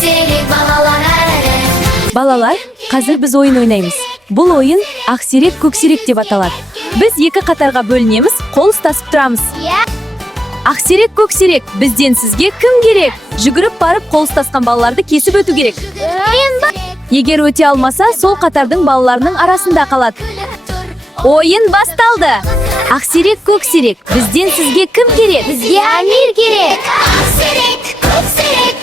көксерек балалар әрі. Балалар, қазір біз ойын ойнаймыз. Бұл ойын ақсерек көксерек деп аталады. Біз екі қатарға бөлінеміз, қол ұстасып тұрамыз. Ақсерек көксерек, бізден сізге кім керек? Жүгіріп барып қол ұстасқан балаларды кесіп өту керек. Егер өте алмаса, сол қатардың балаларының арасында қалады. Ойын басталды. Ақсерек көксерек, бізден сізге кім керек? Бізге Амир керек. Ақсерек көксерек